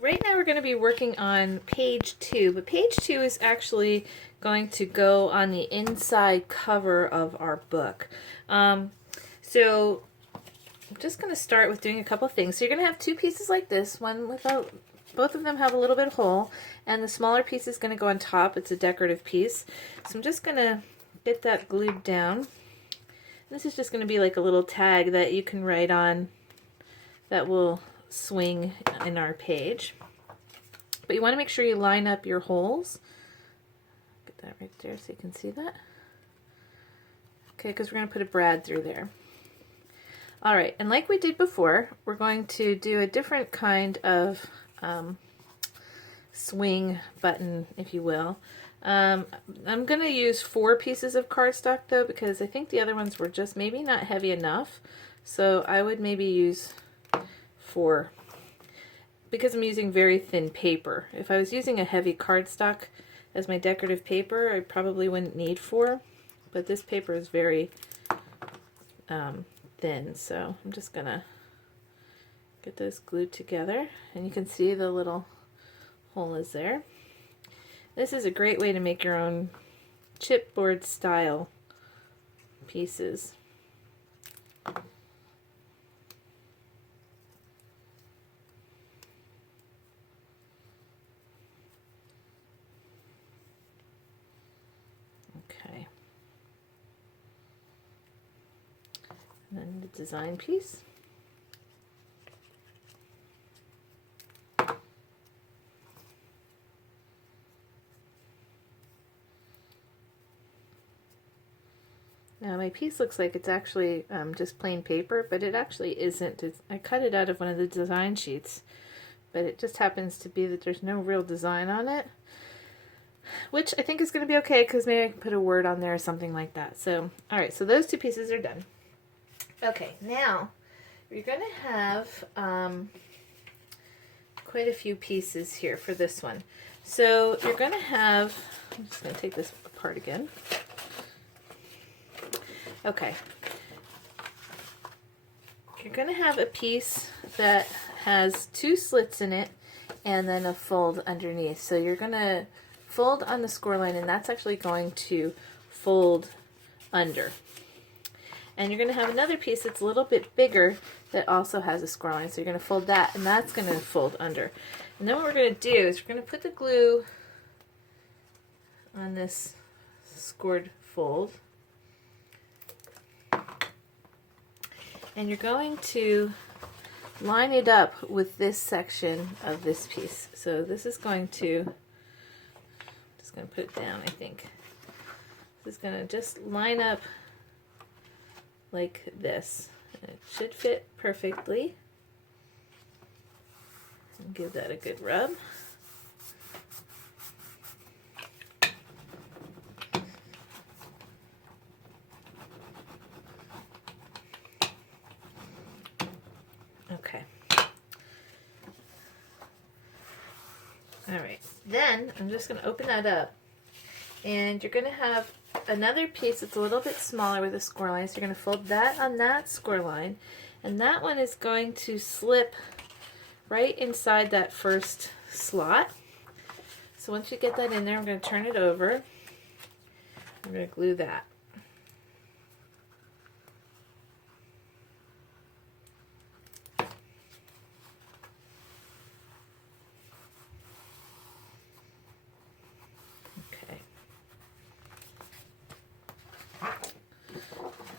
right now we're going to be working on page 2, but page 2 is actually going to go on the inside cover of our book. So I'm just going to start with doing a couple things. So you're going to have two pieces like this, one without, both of them have a little bit of hole, and the smaller piece is going to go on top. It's a decorative piece. So I'm just going to get that glued down. This is just going to be like a little tag that you can write on that will swing in our page. But you want to make sure you line up your holes. Get that right there so you can see that. Okay, because we're going to put a brad through there. Alright, and like we did before, we're going to do a different kind of swing button, if you will. I'm going to use 4 pieces of cardstock though, because I think the other ones were just maybe not heavy enough. So I would maybe use 4, because I'm using very thin paper. If I was using a heavy cardstock as my decorative paper, I probably wouldn't need 4, but this paper is very thin, so I'm just gonna get those glued together, and you can see the little hole is there. This is a great way to make your own chipboard style pieces. Okay. And then the design piece. Now my piece looks like it's actually just plain paper, but it actually isn't. I cut it out of one of the design sheets, but it just happens to be that there's no real design on it, which I think is going to be okay because maybe I can put a word on there or something like that. So, alright, so those 2 pieces are done. Okay, now you're going to have quite a few pieces here for this one. So you're going to have, I'm just going to take this apart again. Okay, you're going to have a piece that has 2 slits in it and then a fold underneath. So you're going to fold on the score line, and that's actually going to fold under. And you're going to have another piece that's a little bit bigger that also has a score line. So you're going to fold that, and that's going to fold under. And then what we're going to do is we're going to put the glue on this scored fold. And you're going to line it up with this section of this piece. So this is going to, I'm just going to put it down, I think. This is going to just line up like this. And it should fit perfectly. And give that a good rub. Okay. Alright, then I'm just going to open that up, and you're going to have another piece that's a little bit smaller with a score line, so you're going to fold that on that score line, and that one is going to slip right inside that first slot. So once you get that in there, I'm going to turn it over. I'm going to glue that.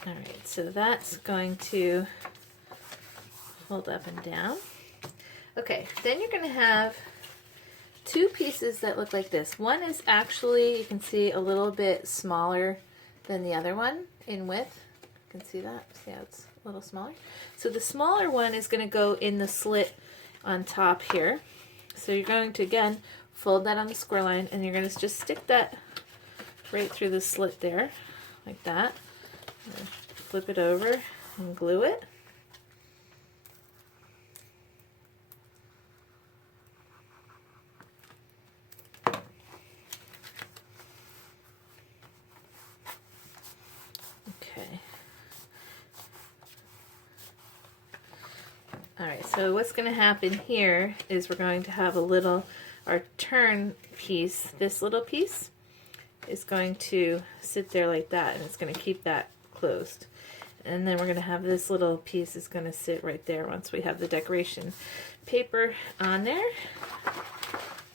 Alright, so that's going to fold up and down. Okay, then you're going to have 2 pieces that look like this. One is actually, you can see, a little bit smaller than the other one in width. You can see that? See how it's a little smaller? So the smaller one is going to go in the slit on top here. So you're going to, again, fold that on the square line, and you're going to just stick that right through the slit there, like that. Flip it over and glue it. Okay. Alright, so what's going to happen here is we're going to have a little, our turn piece, this little piece is going to sit there like that, and it's going to keep that closed. And then we're going to have this little piece is going to sit right there once we have the decoration paper on there.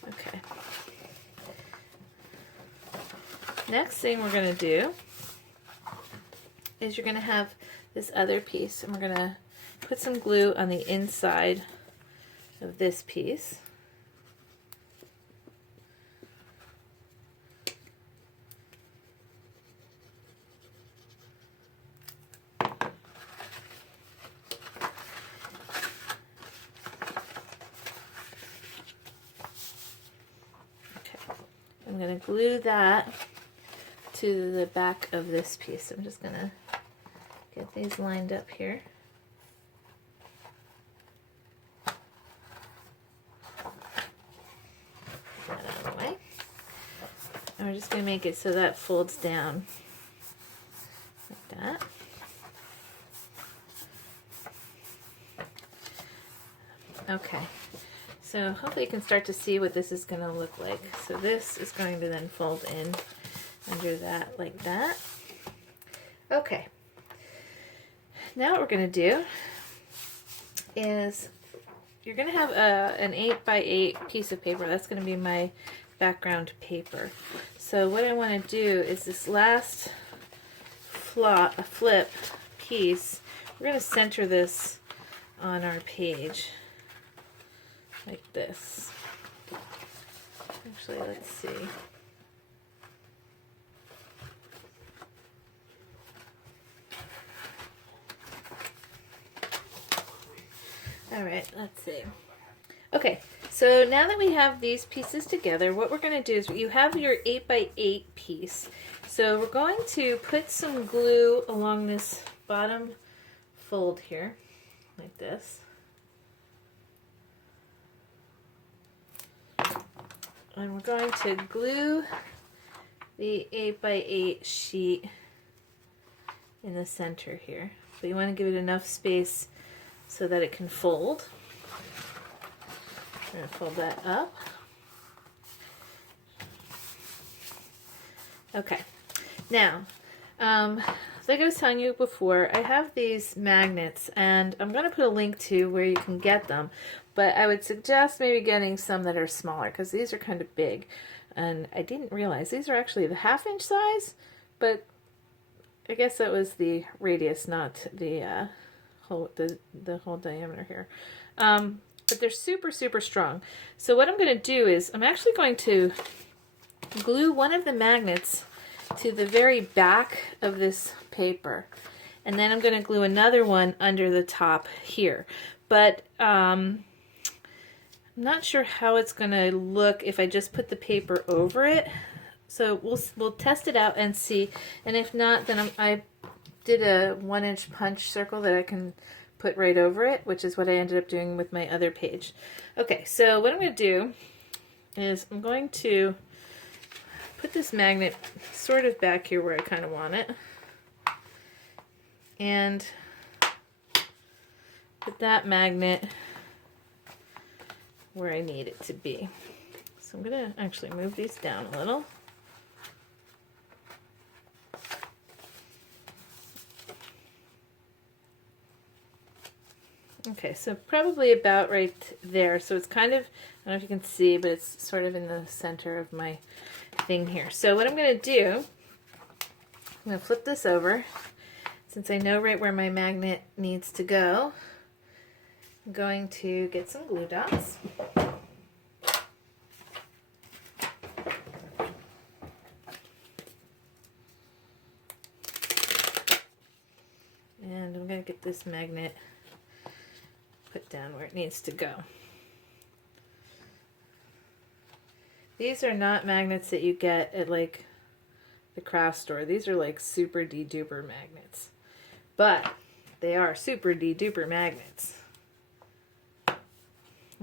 Okay. Next thing we're going to do is you're going to have this other piece, and we're going to put some glue on the inside of this piece. I'm going to glue that to the back of this piece. I'm just going to get these lined up here. Get that out of the way. And we're just going to make it so that folds down like that. Okay. So hopefully you can start to see what this is going to look like. So this is going to then fold in under that like that. Okay. Now what we're going to do is you're going to have an 8x8 piece of paper. That's going to be my background paper. So what I want to do is this last flip piece, we're going to center this on our page. Like this. Actually, let's see. Alright, let's see. Okay, so now that we have these pieces together, what we're going to do is you have your 8x8 piece. So we're going to put some glue along this bottom fold here, like this. And we're going to glue the 8x8 sheet in the center here. But you want to give it enough space so that it can fold. We're going to fold that up. Okay. Now, like I was telling you before, I have these magnets, and I'm going to put a link to where you can get them. But I would suggest maybe getting some that are smaller, because these are kind of big. And I didn't realize these are actually the 1/2 inch size, but I guess that was the radius, not the whole diameter here. But they're super, super strong. So what I'm going to do is I'm actually going to glue one of the magnets to the very back of this paper. And then I'm going to glue another one under the top here. But I'm not sure how it's going to look if I just put the paper over it. So we'll test it out and see. And if not, then I did a 1-inch punch circle that I can put right over it, which is what I ended up doing with my other page. Okay, so what I'm going to do is I'm going to put this magnet sort of back here where I kind of want it. And put that magnet where I need it to be. So I'm going to actually move these down a little. Okay, so probably about right there. So it's kind of, I don't know if you can see, but it's sort of in the center of my thing here. So what I'm going to do, I'm going to flip this over. Since I know right where my magnet needs to go, I'm going to get some glue dots. And I'm going to get this magnet put down where it needs to go. These are not magnets that you get at like the craft store. These are like super de-duper magnets. But they are super de-duper magnets.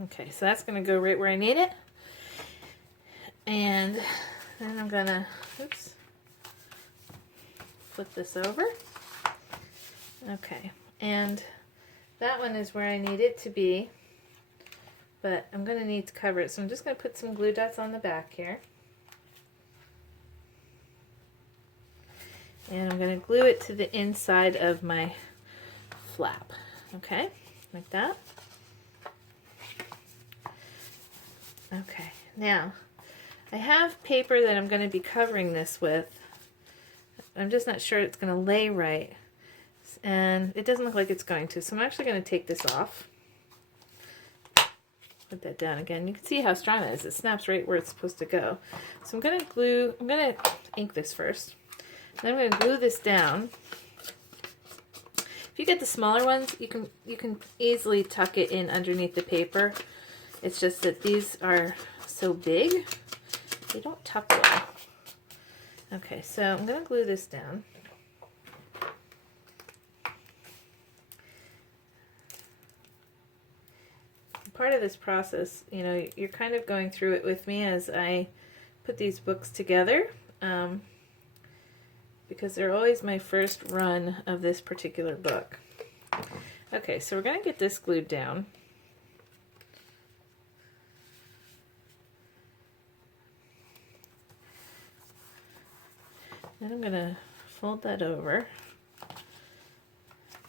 Okay, so that's going to go right where I need it. And then I'm going to, oops, flip this over. Okay, and that one is where I need it to be, but I'm going to need to cover it. So I'm just going to put some glue dots on the back here. And I'm going to glue it to the inside of my flap. Okay, like that. Okay, now I have paper that I'm going to be covering this with. I'm just not sure it's going to lay right. And it doesn't look like it's going to, so I'm actually going to take this off. Put that down again. You can see how strong it is. It snaps right where it's supposed to go. So I'm going to ink this first. Then I'm going to glue this down. If you get the smaller ones, you can easily tuck it in underneath the paper. It's just that these are so big, they don't tuck well. Okay, so I'm going to glue this down. Part of this process, you know, you're kind of going through it with me as I put these books together, because they're always my first run of this particular book. Okay, so we're going to get this glued down. Then I'm going to fold that over,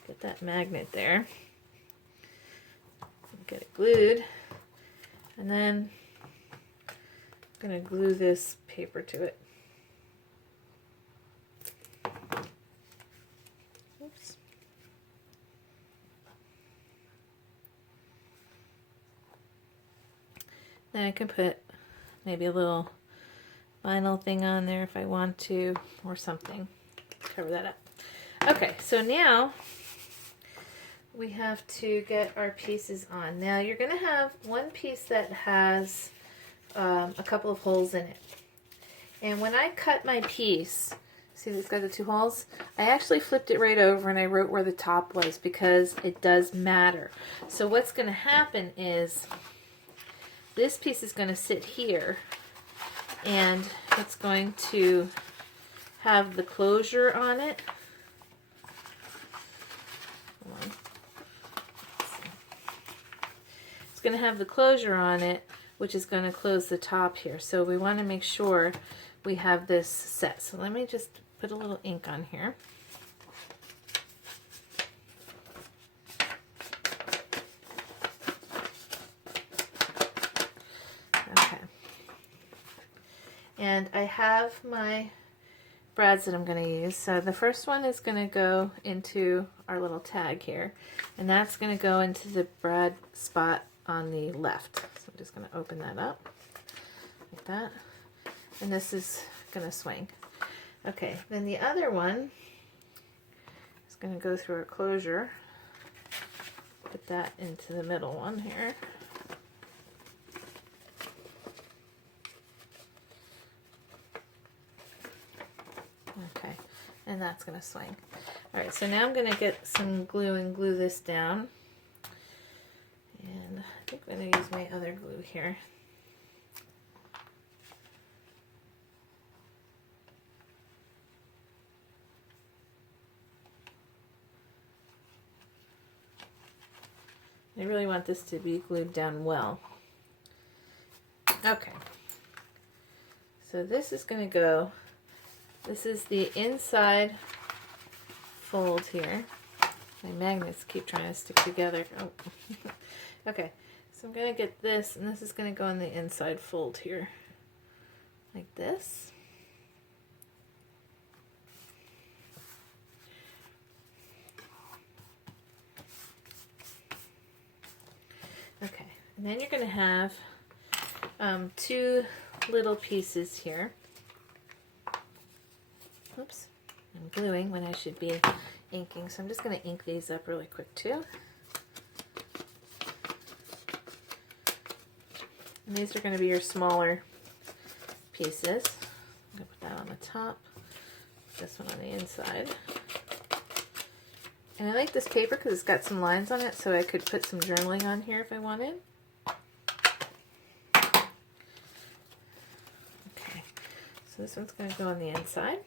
get that magnet there, get it glued, and then I'm going to glue this paper to it. Oops. Then I can put maybe a little vinyl thing on there if I want to, or something. Cover that up. Okay, so now we have to get our pieces on. Now you're going to have one piece that has a couple of holes in it. And when I cut my piece, see these got the two holes? I actually flipped it right over and I wrote where the top was because it does matter. So what's going to happen is this piece is going to sit here, and it's going to have the closure on it. Hold on. It's going to have the closure on it, which is going to close the top here. So we want to make sure we have this set. So let me just put a little ink on here. And I have my brads that I'm going to use. So the first one is going to go into our little tag here, and that's going to go into the brad spot on the left. So I'm just going to open that up like that, and this is going to swing. Okay, then the other one is going to go through our closure. Put that into the middle one here. Okay, and that's going to swing. Alright, so now I'm going to get some glue and glue this down. And I think I'm going to use my other glue here. I really want this to be glued down well. Okay, so this is going to go. This is the inside fold here. My magnets keep trying to stick together. Oh. Okay, so I'm going to get this, and this is going to go in the inside fold here, like this. Okay, and then you're going to have two little pieces here. Oops, I'm gluing when I should be inking, so I'm just going to ink these up really quick too. And these are going to be your smaller pieces. I'm going to put that on the top, this one on the inside. And I like this paper because it's got some lines on it, so I could put some journaling on here if I wanted. Okay, so this one's going to go on the inside.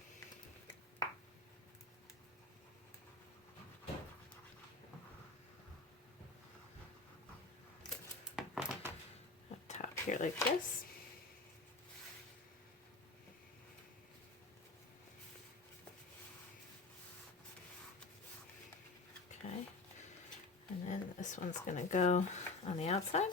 here like this. Okay, and then this one's going to go on the outside.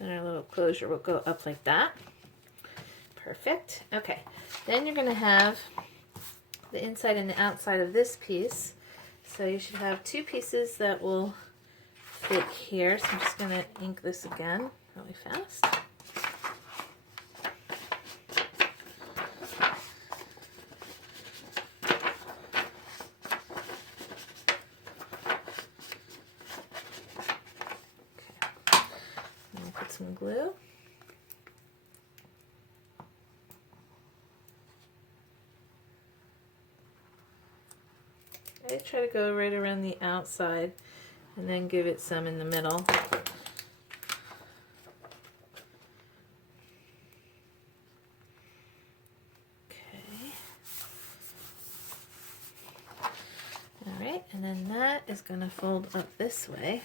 And our little closure will go up like that. Perfect. Okay, then you're going to have the inside and the outside of this piece. So you should have two pieces that will fit here. So I'm just going to ink this again really fast. Some glue. I try to go right around the outside and then give it some in the middle. Okay. Alright, and then that is going to fold up this way.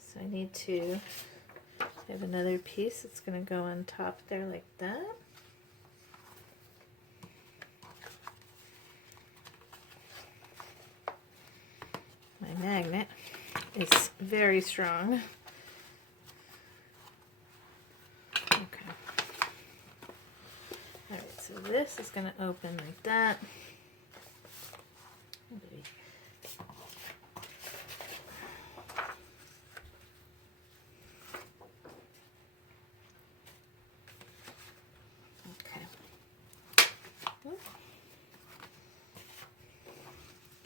So I need to have another piece that's going to go on top there like that. My magnet is very strong. Okay. Alright, so this is going to open like that.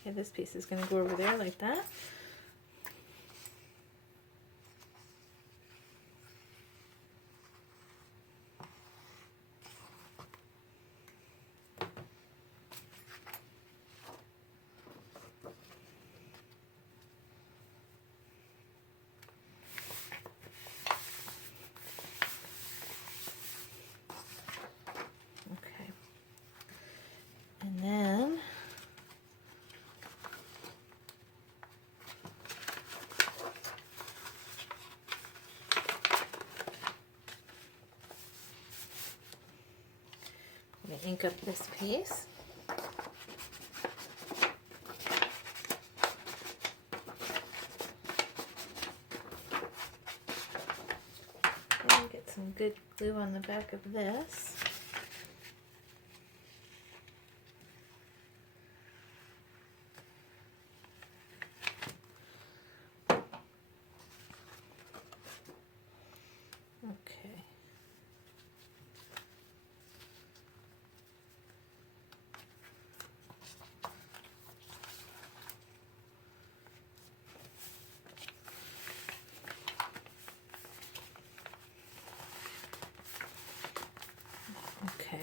Okay, this piece is going to go over there like that. Okay. And then I'm going to ink up this piece. And get some good glue on the back of this. Okay. Okay.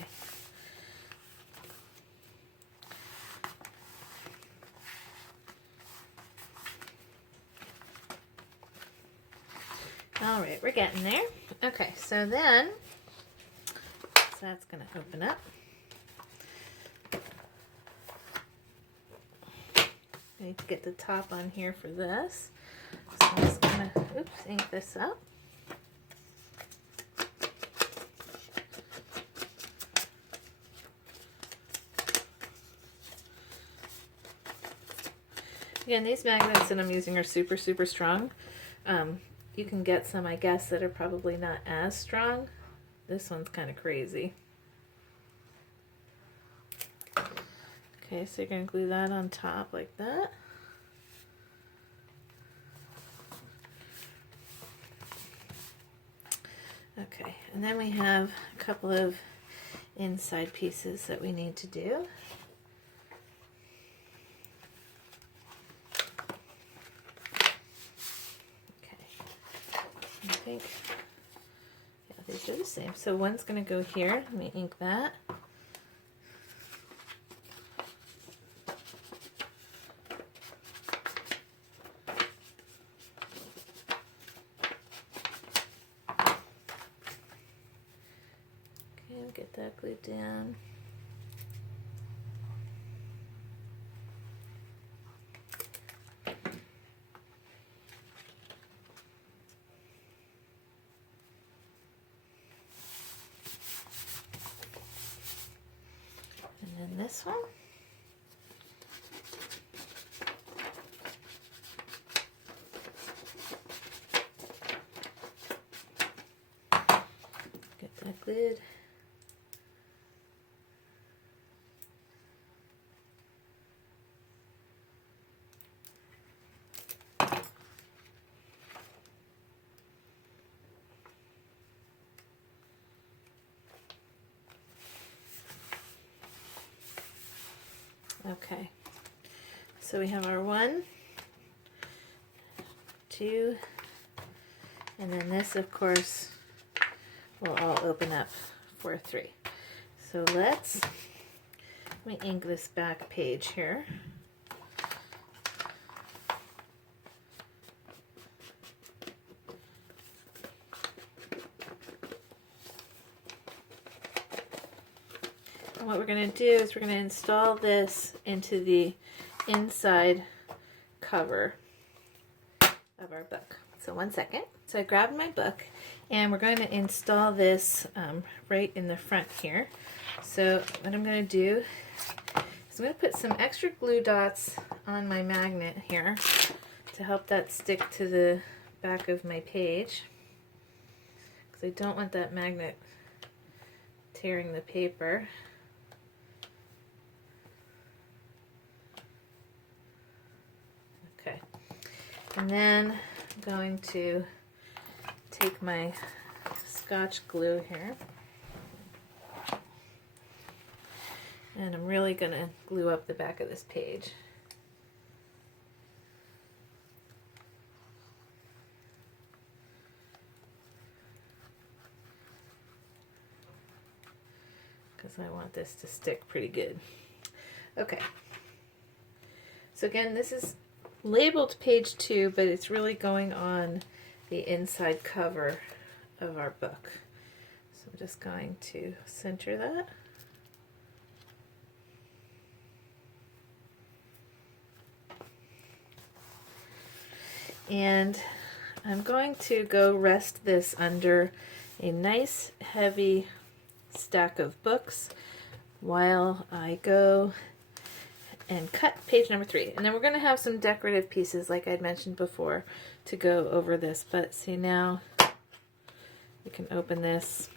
All right, we're getting there. Okay, so then, that's going to open up. I need to get the top on here for this. So I'm just going to, ink this up. Again, these magnets that I'm using are super, super strong. You can get some, I guess, that are probably not as strong. This one's kind of crazy. Okay, so you're going to glue that on top like that. Okay, and then we have a couple of inside pieces that we need to do. I think, yeah, these are the same. So one's going to go here. Let me ink that. that glued down. And then this one. Get that glued. Okay, so we have our 1, 2, and then this, of course, will all open up for 3. So let me ink this back page here. And what we're going to do is we're going to install this into the inside cover of our book. So 1 second. So I grabbed my book and we're going to install this right in the front here. So what I'm going to do is I'm going to put some extra glue dots on my magnet here to help that stick to the back of my page, because I don't want that magnet tearing the paper. Okay, and then I'm going to take my Scotch glue here, and I'm really going to glue up the back of this page. Because I want this to stick pretty good. Okay. So again, this is labeled page 2, but it's really going on the inside cover of our book. So I'm just going to center that. And I'm going to go rest this under a nice heavy stack of books while I go and cut page number 3. And then we're going to have some decorative pieces, like I'd mentioned before, to go over this. But see, now we can open this.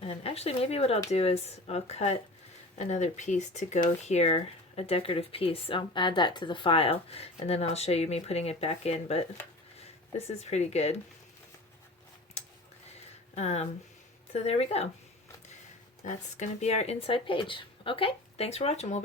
And actually, maybe what I'll do is I'll cut another piece to go here, a decorative piece. I'll add that to the file, and then I'll show you me putting it back in. But this is pretty good. So there we go. That's going to be our inside page. Okay, thanks for watching. We'll be